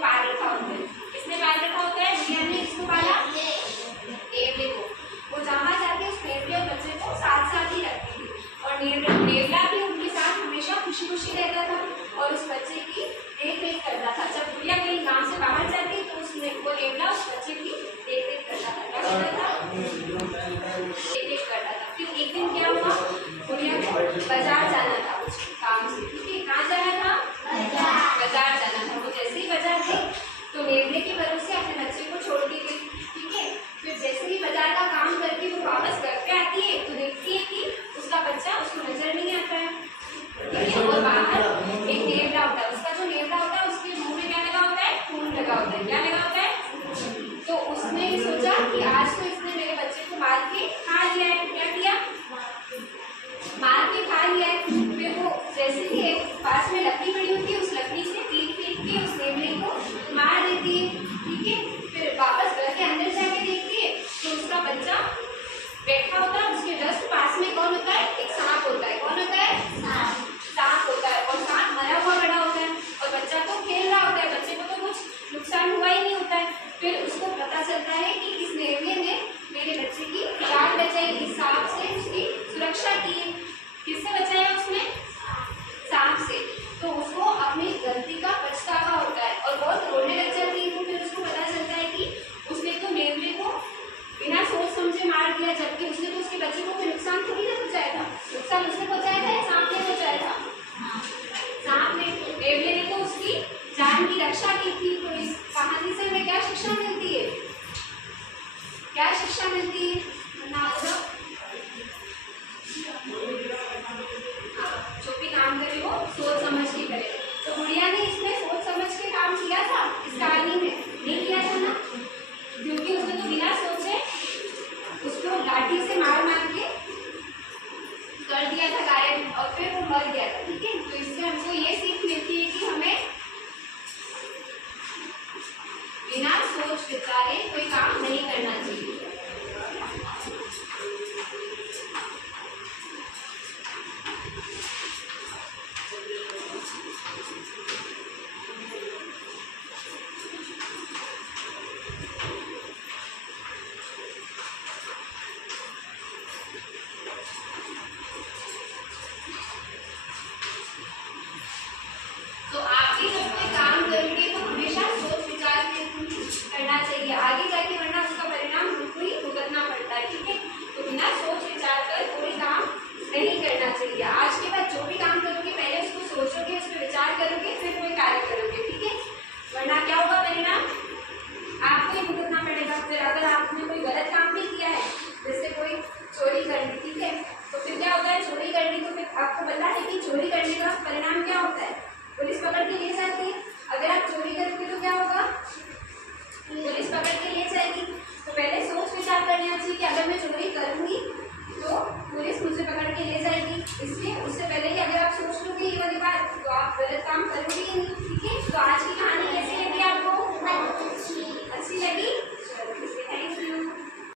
पाल रखा होता है। किसने पाल रखा होता है? बुढ़िया ने किसको पाला? नेवले को। वो जहाँ जाती है उस नेवले और बच्चे को साथ साथ ही रखती थी और नेवला भी उनके साथ हमेशा खुशी खुशी रहता था और उस बच्चे की देख रेख करता था। जब बुढ़िया कहीं गाँव से बाहर जाती तो वो नेवला उस बच्चे की देख रेख करता था। क्या करता था? देख रेख करता था। फिर एक दिन क्या हुआ, बुढ़िया को बाजार जाना था कुछ काम से, ठीक है? कहाँ जाना था? बाजार जाना था। वो जैसे ही बाजार गई तो नेवले के भरोसे अपने बच्चे को छोड़ के गई, ठीक है? फिर जैसे ही बाजार का काम करके वो वापस घर पे आती है तो देखती है कि उसका बच्चा उसको नजर नहीं आता है, ठीक है? और बाहर एक नेवला होता है, उसका जो नेवला होता है उसके मुंह में क्या लगा होता है? खून लगा होता है। क्या लगा होता है? तो उसने सोचा कि आज तो इसने मेरे बच्चे को मार के खा लिया है। क्या किया? मार के खा लिया है। फिर वो जैसे ही एक पास में लकड़ी पड़ी होती है उस लकड़ी से तीर फेंक के उस नेवले को मार देती है, ठीक है? फिर वापस घर के अंदर जाके देखती है तो उसका बच्चा बैठा होता है। उसके जस्ट पास में कौन होता है? एक सांप होता है। कौन होता है? सांप होता है। और सांप मरा हुआ बड़ा होता है और बच्चा तो खेल रहा होता है, बच्चे को तो कुछ नुकसान हुआ ही नहीं होता है। फिर उसको पता चलता है कि इस नेवले ने मेरे बच्चे की जान बचाई, इस सांप से उसकी सुरक्षा की है। किससे बचाया उसने? सांप से। तो उसको अपनी गलती का पछतावा होता है और बहुत रोने लग जाती है। तो फिर उसको पता चलता है कि उसने तो नेवले को बिना सोच समझे मार दिया, जबकि उसने तो उसके बच्चे को कोई नुकसान थोड़ी ना पहुंचाया था। नुकसान उसने पहुंचाया था या सांप ने पहुंचाया था? सांप ने। नेवले ने तो उसकी जान की रक्षा की थी। तो इस कहानी से हमें क्या शिक्षा मिलती है? क्या शिक्षा मिलती है? जो भी काम करे वो सोच समझ के करे। तो बुढ़िया ने इसमें सोच समझ के काम किया था इस कहानी में? नहीं किया था ना, क्योंकि उसने तो बिना सोचे उसको लाठी से मार मार के कर दिया था गायब और फिर वो मर गया था, ठीक है? तो इससे हमको ये सीख मिलती है कि हमें बिना सोच विचारे कोई काम नहीं करना चाहिए।